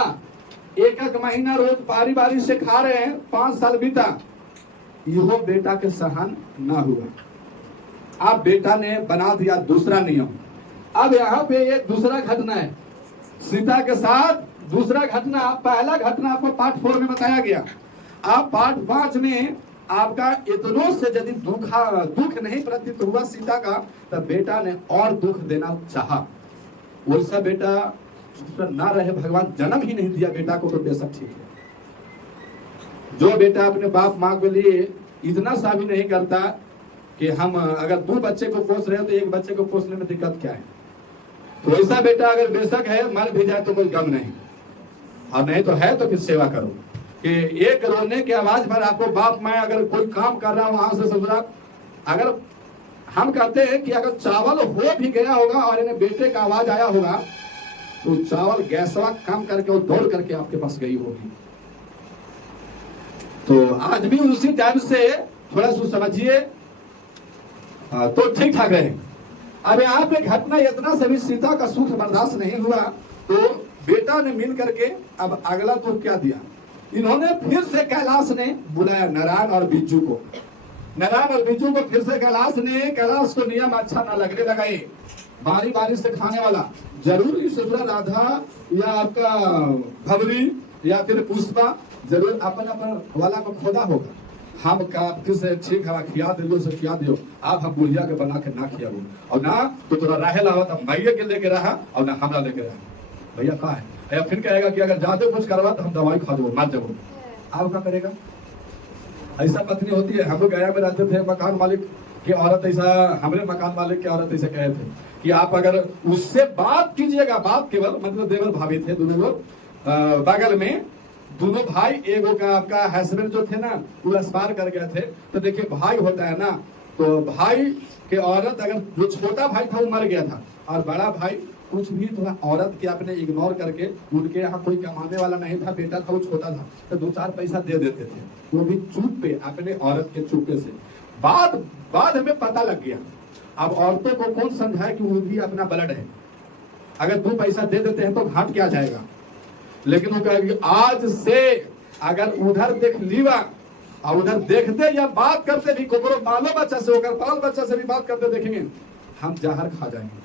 एक महीना रोज बारी बारी से खा रहे हैं। 5 साल बीता, यहो बेटा के सहन ना हुआ। अब बेटा ने बना दिया दूसरा नियम। अब यहाँ पे ये दूसरा घटना है सीता के साथ। दूसरा घटना, पहला घटना आपको पार्ट 4 में बताया गया। अब पार्ट 5 में आपका इतनों से यदि दुख नहीं प्रतीत हुआ सीता का, तब बेटा ने और दुख देना चाहा। वैसा बेटा ना रहे, भगवान जन्म ही नहीं दिया बेटा को, तो बेशक ठीक है। जो बेटा अपने बाप माँ के लिए इतना सा भी नहीं करता कि हम अगर 2 बच्चे को पोस रहे हो तो एक बच्चे को पोसने में दिक्कत क्या है? तो ऐसा बेटा अगर बेशक है, मर भी जाए तो कोई गम नहीं, और नहीं तो है तो फिर सेवा करो। कि एक रोने की आवाज पर आपको बाप माँ अगर कोई काम कर रहा हो वहां से ससुराल, अगर हम कहते हैं कि अगर चावल हो भी गया होगा और इन्हें बेटे का आवाज आया होगा, तो चावल गैसवा काम करके और दौड़ करके आपके पास गई होगी। तो आज भी उसी टाइम से थोड़ा सा समझिए तो ठीक ठाक रहे। अब यहाँ पे घटना इतना से भी सीता का सुख बर्दाश्त नहीं हुआ, तो बेटा ने मिल करके अब अगला दुख क्या दिया? इन्होंने फिर से कैलाश ने बुलाया नारायण और बिज्जू को। नारायण और बिज्जू को फिर से कैलाश को नियम अच्छा ना लगने लगा। बारी बारी से खाने वाला जरूर इस राधा या आपका भवरी या फिर पुष्पा जरूर अपन वाला को खोदा होगा। हम का किसे ठीक है खिया दियो से खिया दियो, आप हम बुढ़िया के बना के ना खिया और ना तो तोरा राहे लावत हम मैया के लेके रहा और ना हमरा लेके रहा। भैया का है या फिर कहेगा कि अगर ज्यादा कुछ करवा तो हम दवाई खा दो मर जाओ। आप क्या करेगा? ऐसा पत्नी होती है। हम लोग गया में रहते थे, मकान मालिक की औरत ऐसा, हमारे मकान मालिक की औरत ऐसे कहे थे कि आप अगर उससे बात कीजिएगा, बात केवल मतलब देवर भाभी थे दोनों लोग बगल में, दोनों भाई, एगो का आपका हस्बैंड जो थे ना वो एक्सपायर कर गए थे। तो देखिए भाई होता है ना, तो भाई के औरत अगर जो छोटा भाई था वो मर गया था और बड़ा भाई कुछ भी थोड़ा औरत के आपने इग्नोर करके, उनके यहाँ कोई कमाने वाला नहीं था, बेटा था वो छोटा था, तो 2-4 पैसा दे देते थे, वो भी चूप पे, अपने औरत के चूपे से। बाद हमें पता लग गया। अब औरतों को कौन समझाए कि वो भी अपना ब्लड है, अगर 2 पैसा दे देते हैं तो घाट क्या जाएगा। लेकिन वो कहेगी आज से अगर उधर देख लीवा और उधर देखते या बात करते भी कोकरो बालो बच्चा से होकर बाल बच्चा से भी बात करते देखेंगे, हम जहर खा जाएंगे।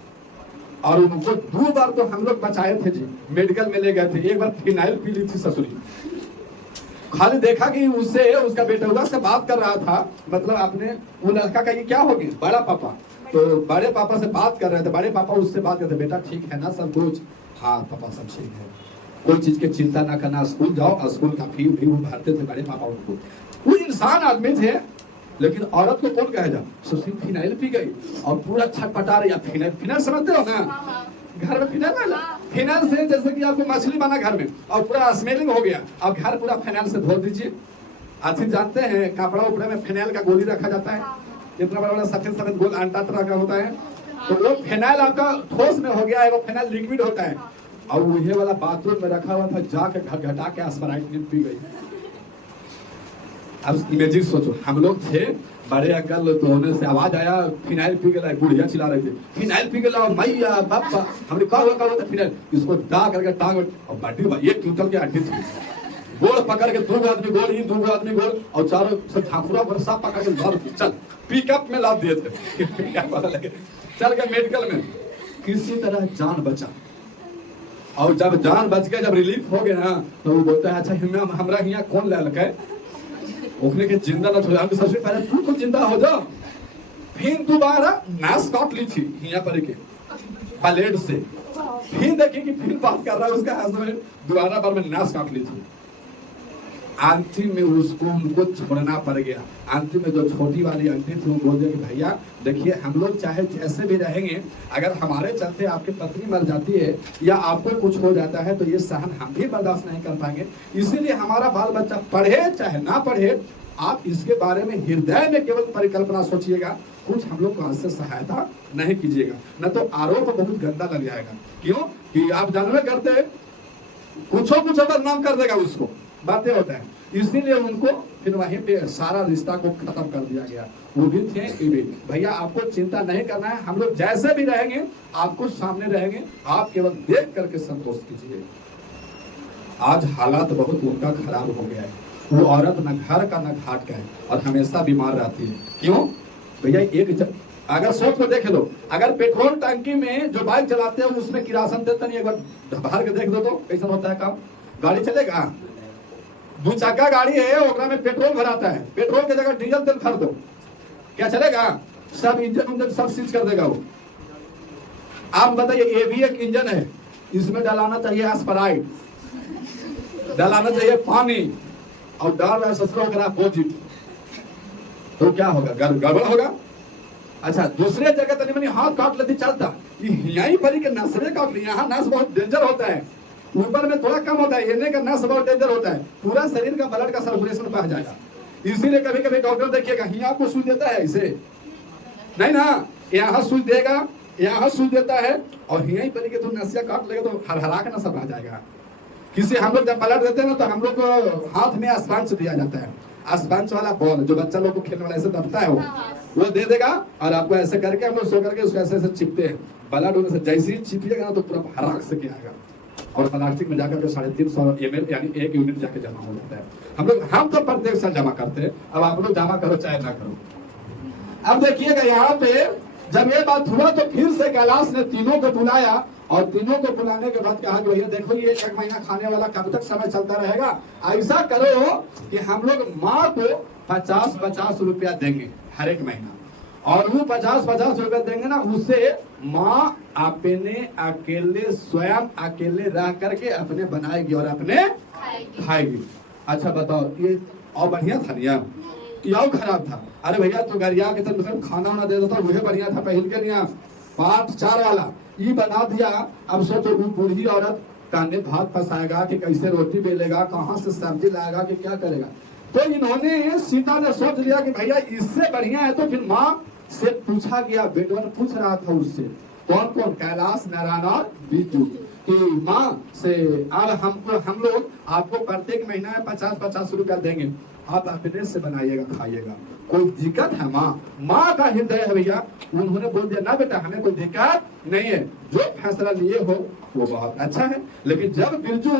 और उनको 2 बार तो हम लोग बचाए थे जी, मेडिकल में ले गए थे। एक बार फिनाइल पी ली थी ससुरी, खाली देखा कि उससे उसका बेटा से बात कर रहा था, मतलब आपने वो लड़का का ये क्या हो गया बड़ा पापा, तो बड़े पापा से बात कर रहे थे। बड़े पापा उससे बात करते, बेटा ठीक है ना सब कुछ? हाँ पापा सब ठीक है, कोई चीज की चिंता ना करना, स्कूल जाओ। और स्कूल का फी भी वो भरते थे बड़े पापा उनको। वो इंसान आदमी थे, लेकिन औरत को कौन कहेगा? सुशील फिनाइल पी गई और पूरा छटपटा रही। फिनाइल, फिनाइल समझते हो ना? घर में फिनाइल, फिनाइल से जैसे कि आपको मछली बना घर में और पूरा स्मेलिंग हो गया, अब घर पूरा फिनाइल से धो दीजिए। आखिर जानते हैं कपड़ा उपड़े में फिनाइल का गोली रखा जाता है, इतना बड़ा बड़ा सफेद सफेद गोल आंटा तरह का होता है, तो वो फिनाइल आपका ठोस में हो गया है, वो फिनाइल लिक्विड होता है। और वही वाला बाथरूम में रखा हुआ था, जाके घटा के स्प्राइट पी गई। अब इमेजिन सोचो, हम लोग थे बड़े अंकल, तो होने से आवाज आया फिनाइल पी गया, बुढ़िया चिल्ला रहे थे फिनाइल पी गया, मैया बापा। हमने कहा हुआ फिनाइल, इसको डा करके टांग और बाटी एक क्विंटल के हड्डी थी, गोल पकड़ के 2 आदमी गोल, ही 2 आदमी गोल, और चारों सब ठाकुरा बरसा पकड़ के धर चल पिकअप में लाद दिए थे। चल गए मेडिकल में, किसी तरह जान बचा। और जब जान बच गया, जब रिलीफ हो गया, तो वो बोलता है अच्छा हमरा यहाँ कौन ले लगे ओखने के जिंदा न छोड़ा। सबसे पहले तू तो जिंदा हो जा, फिर दोबारा नाश काट ली थी यहाँ पर के ब्लेड से, फिर देखिए कि फिर बात कर रहा है उसका हस्बैंड, दोबारा बार में नाश काट ली थी। अंतिम में उसको उनको छोड़ना पड़ गया। अंतिम में जो छोटी वाली आंटी थी वो बोल दिया कि भैया देखिए, हम लोग चाहे जैसे भी रहेंगे, अगर हमारे चलते आपकी पत्नी मर जाती है या आपको कुछ हो जाता है, तो ये सहन हम भी बर्दाश्त नहीं कर पाएंगे। इसीलिए हमारा बाल बच्चा पढ़े चाहे ना पढ़े, आप इसके बारे में हृदय में केवल परिकल्पना सोचिएगा, कुछ हम लोग को से सहायता नहीं कीजिएगा, न तो आरोप बहुत गंदा लग जाएगा। क्यों कि आप जानवे करते कुछ बदनाम कर देगा, उसको बातें होता है। इसीलिए उनको फिर वहीं पे सारा रिश्ता को खत्म कर दिया गया। वो भी थे ये भी। भैया आपको चिंता नहीं करना है, हम लोग जैसे भी रहेंगे आपको सामने रहेंगे, आप केवल देख करके संतोष कीजिए। आज हालात बहुत उनका खराब हो गया है। वो औरत न घर का न घाट का है और हमेशा बीमार रहती है। क्यों भैया? अगर सोच को देख लो, अगर पेट्रोल टंकी में जो बाइक चलाते हैं उसमें किरासन देते नहीं, एक बार बाहर के देख दो तो कैसा होता है काम। गाड़ी चलेगा, 2 चक्का गाड़ी है, ओकरा में पेट्रोल भराता है, पेट्रोल की जगह डीजल तेल भर दो, क्या चलेगा? सब इंजन सब सीज कर देगा वो। आप बताइए, ये भी एक इंजन है, इसमें डालाना चाहिए स्प्राइट, डालाना चाहिए पानी, और डाल रहा ससुर अपोजिट, तो क्या होगा? गड़बड़ होगा। अच्छा, दूसरे जगह तनी मनी हाथ काट लेती चलता, यहीं पर ही के नसरे काट ली। यहाँ नस बहुत डेंजर होता है, ऊपर में थोड़ा कम होता है, येने का नस बहुत डेंजर होता है, पूरा शरीर का ब्लड का सर्कुलेशन बह जाएगा। इसीलिए कभी कभी डॉक्टर देखिएगा यहाँ आपको सुई देता है, इसे नहीं ना, यहाँ सुई देगा, यहाँ सुई देता है, और यहीं पर के तो नसिया काट लेगा तो हरहरा के नसा बह जाएगा। किसी हम लोग जब ब्लड देते हैं ना, तो हम लोग को हाथ में स्पंज दिया जाता है, स्पंज वाला बॉल जो बच्चा लोग को खेलने वाला ऐसे दबता है, वो दे देगा, और आपको ऐसे करके हम लोग सो करके उसको ऐसे ऐसे चिपते हैं। ब्लड होने से जैसे ही चिपिएगा ना, तो पूरा हराक से क्या आएगा, और प्लास्टिक में जाकर के 350 ml यानी 1 यूनिट जाके जमा हो जाता है। हम तो प्रत्येक साल जमा करते हैं, अब आप लोग जमा करो चाहे ना करो। अब देखिएगा यहाँ पे जब ये बात हुआ, तो फिर से कैलाश ने तीनों को बुलाया, और तीनों को बुलाने के बाद कहा कि भैया देखो, ये 1 महीना खाने वाला कब तक समय चलता रहेगा, ऐसा करो कि हम लोग माँ को 50-50 रुपया देंगे हर एक महीना, और वो 50-50 रुपया देंगे ना, उससे माँ अपने अकेले स्वयं अकेले रह करके अपने बनाएगी और अपने खाएगी। अच्छा बताओ, ये और बढ़िया था नियम कि और खराब था? अरे भैया तो गरिया के तरफ खाना वाना दे देता, वही बढ़िया था। पहले के नियम 5-4 वाला ये बना दिया। अब सोचो, वो बूढ़ी औरत काने भात फंसाएगा कि कैसे रोटी बेलेगा, कहाँ से सब्जी लाएगा कि क्या करेगा। तो इन्होंने सीता ने सोच लिया कि भैया इससे बढ़िया है। तो फिर माँ से पूछा गया, बेटवा ने पूछ रहा था उससे, कौन कौन? कैलाश, नारायण और बिरजू, कि माँ से अब हम लोग आपको प्रत्येक महीना में 50-50 रुपया देंगे, आप अपने से बनाइएगा खाइएगा। कोई दिक्कत है? माँ का हृदय है भैया। उन्होंने बोल दिया ना बेटा हमें कोई दिक्कत नहीं है, जो फैसला लिए हो वो बहुत अच्छा है। लेकिन जब बिरजू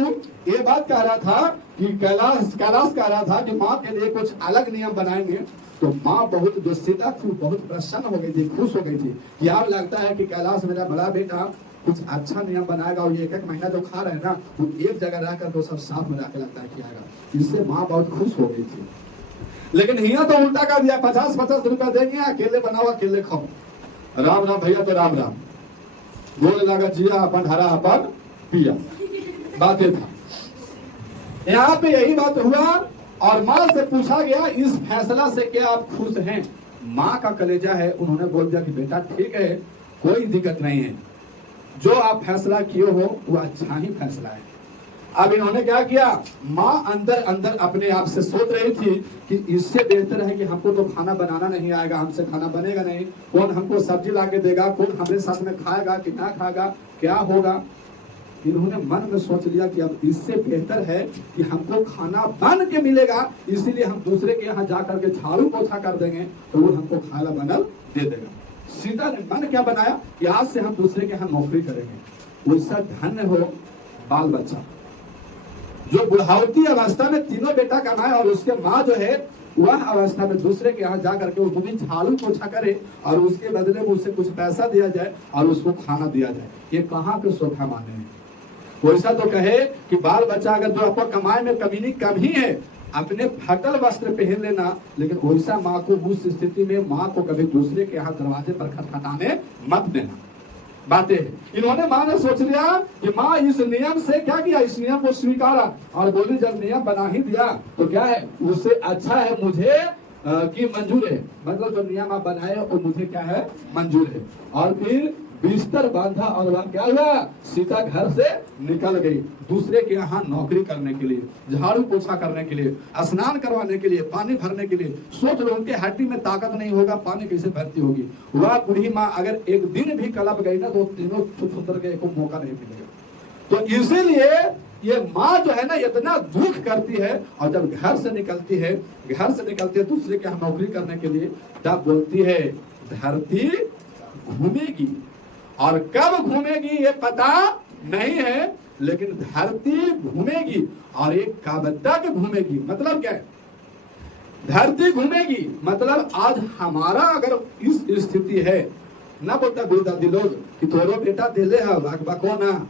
ये बात कह रहा था कि कैलाश कह रहा था कि माँ के लिए कुछ अलग नियम बनाएंगे, तो माँ बहुत दुश्चिंता थी, बहुत प्रसन्न हो गई थी, खुश हो गई थी। यार लगता है कि कैलाश मेरा बड़ा बेटा कुछ अच्छा नियम बनाएगा और ये एक महीना जो खा रहे हैं ना वो एक जगह रहकर तो सब साथ में रखे लगता है खिलाएगा। इससे माँ बहुत खुश हो गई थी। लेकिन हिया तो उल्टा कर दिया, 50-50 रुपया देंगे, अकेले बनाओ अकेले खाओ। राम राम भैया तो राम राम बोले लगा, जिया अपन हरा अपन पिया, बातें था। यहाँ पे यही बात हुआ और माँ से पूछा गया इस फैसला से क्या आप खुश हैं? माँ का कलेजा है, उन्होंने बोल दिया कि बेटा ठीक है, कोई दिक्कत नहीं है, जो आप फैसला किए हो वो अच्छा ही फैसला है। अब इन्होंने क्या किया, माँ अंदर अंदर अपने आप से सोच रही थी कि इससे बेहतर है कि हमको तो खाना बनाना नहीं आएगा, हमसे खाना बनेगा नहीं, कौन हमको सब्जी ला के देगा, कौन हमारे साथ में खाएगा कि ना खाएगा, क्या होगा। इन्होंने मन में सोच लिया कि अब इससे बेहतर है कि हमको खाना बन के मिलेगा, इसीलिए हम दूसरे के यहाँ जा करके झाड़ू पोछा कर देंगे तो वो हमको खाना बनल दे देगा। सीता ने मन क्या बनाया कि आज से हम दूसरे के यहाँ नौकरी करेंगे। वैसा धन्य हो बाल बच्चा जो बुढ़ावती अवस्था में तीनों बेटा कमाए और उसके माँ जो है वह अवस्था में दूसरे के यहाँ जा करके वो भी झाड़ू पोछा करे और उसके बदले में उससे कुछ पैसा दिया जाए और उसको खाना दिया जाए। ये कहाँ के सोफा माने हैं। वैसा तो कहे कि बाल बच्चा अगर जो आपको कमाए में कमी कम ही है, अपने फटल वस्त्र पहन लेना, लेकिन वैसा माँ को उस स्थिति में माँ को कभी दूसरे के यहाँ दरवाजे पर खटखटाने मत देना। बातें इन्होंने माँ ने सोच लिया कि माँ इस नियम से क्या किया, इस नियम को स्वीकारा और बोली जब नियम बना ही दिया तो क्या है, उससे अच्छा है मुझे कि मंजूर है, मतलब जो नियम आप बनाए वो मुझे क्या है मंजूर है। और फिर बिस्तर बांधा और वह क्या हुआ, सीता घर से निकल गई दूसरे के यहाँ नौकरी करने के लिए, झाड़ू पोछा करने के लिए, स्नान करवाने के लिए, पानी भरने के लिए। सोच लो उनके हड्डी में ताकत नहीं होगा, पानी कैसे भरती होगी। वह बूढ़ी माँ अगर एक दिन भी कलप गई ना तो तीनों छुतर के को मौका नहीं मिलेगा। तो इसीलिए ये माँ जो है ना इतना दुख करती है और जब घर से निकलती है दूसरे के यहाँ नौकरी करने के लिए, तब बोलती है धरती घूमेगी और कब घूमेगी ये पता नहीं है, लेकिन धरती घूमेगी और एक कब तक घूमेगी। मतलब क्या है, धरती घूमेगी मतलब आज हमारा अगर इस स्थिति है ना, बोलता गुरु दादी लोग कि तोरो बेटा दिले है बको ना,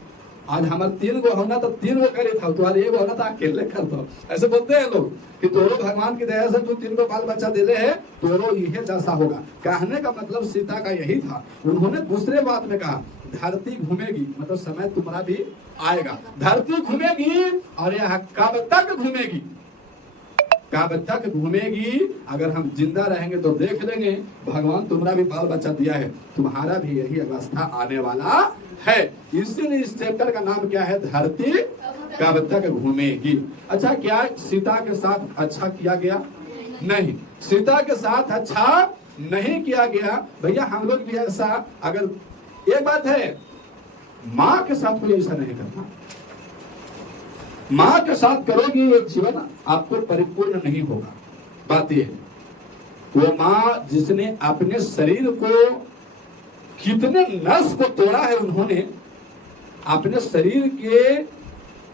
आज हमारे 3 गो होना तो 3 गो करे था, तुम्हारे 1 गो होना तो अकेले कर दो। ऐसे बोलते हैं लोग कि तोरो भगवान की दया से तू 3 गो बाल बच्चा दिले है, तोरो यही जैसा होगा। कहने का मतलब सीता का यही था। उन्होंने दूसरे बात में कहा धरती घूमेगी मतलब समय तुम्हारा भी आएगा, धरती घूमेगी और यह कब तक घूमेगी, कब तक घूमेगी। अगर हम जिंदा रहेंगे तो देख लेंगे, भगवान तुम्हारा भी बाल बच्चा दिया है, तुम्हारा भी यही अवस्था आने वाला है। इसीलिए इस चैप्टर का नाम क्या है, धरती कब तक घूमेगी। अच्छा, क्या सीता के साथ अच्छा किया गया? नहीं, सीता के साथ अच्छा नहीं किया गया। भैया हम लोग भी ऐसा, अगर एक बात है माँ के साथ कोई ऐसा नहीं करना, माँ के साथ करोगे ये जीवन आपको परिपूर्ण नहीं होगा। बात ये है वो माँ जिसने अपने शरीर को कितने नस को तोड़ा है, उन्होंने अपने शरीर के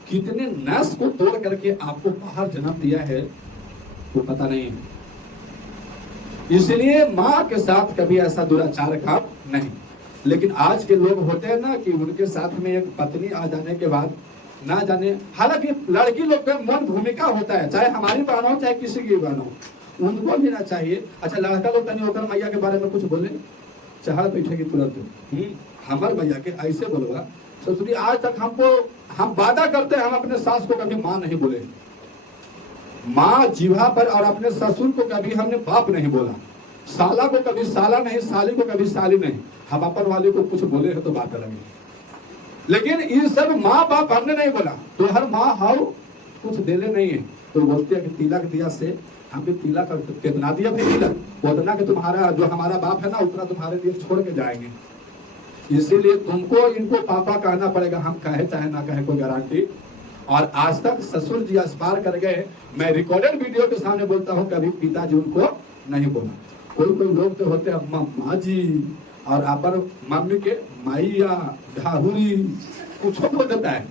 कितने नस को तोड़ करके आपको बाहर जन्म दिया है वो पता नहीं है। इसलिए माँ के साथ कभी ऐसा दुराचार काम नहीं। लेकिन आज के लोग होते हैं ना कि उनके साथ में एक पत्नी आ जाने के बाद ना जाने, हालांकि लड़की लोग का मन भूमिका होता है, चाहे हमारी बहन हो चाहे किसी की बहन हो, उनको भी ना चाहिए। अच्छा, लड़का लोग तनी होकर मैया के बारे में कुछ बोले, चढ़ बैठेगी तुरंत, हमारे मैया के ऐसे बोलवा ससुरी। आज तक हम वादा करते हैं हम अपने सास को कभी माँ नहीं बोले, माँ जीवा पर, और अपने ससुर को कभी हमने बाप नहीं बोला, साला को कभी साला नहीं, साली को कभी साली नहीं। हम अपन वाले को कुछ बोले हैं तो बात अलग है, लेकिन ये सब माँ बाप हमने नहीं बोला। तो हर माँ हाउ कुछ देले नहीं है तो बोलते हैं कि तिलक दिया से हमें तिलक कितना दिया, तिलक उतना कि तुम्हारा जो हमारा बाप है ना उतना तुम्हारे लिए छोड़ के जाएंगे। इसीलिए तुमको इनको पापा कहना पड़ेगा, हम कहे चाहे ना कहे कोई गारंटी और आज तक ससुर जी अस्पार कर गए। मैं रिकॉर्डेड वीडियो के सामने बोलता हूँ, कभी पिताजी उनको नहीं बोला। कोई कोई लोग तो होते हैं माँ जी, और अपन मम्मी के माइया ढाहुरी कुछ बोल देता है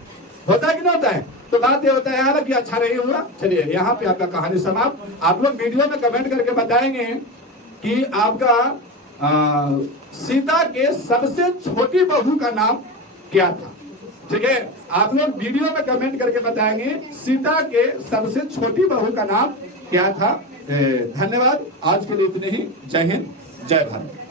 कि नहीं होता है। तो बात ये होता है यार कि अच्छा नहीं हुआ। चलिए यहाँ पे आपका कहानी समाप्त। आप लोग वीडियो में कमेंट करके बताएंगे कि आपका सीता के सबसे छोटी बहू का नाम क्या था। ठीक है, आप लोग वीडियो में कमेंट करके बताएंगे सीता के सबसे छोटी बहू का नाम क्या था। धन्यवाद, आज के लिए इतने ही। जय हिंद, जय भारत।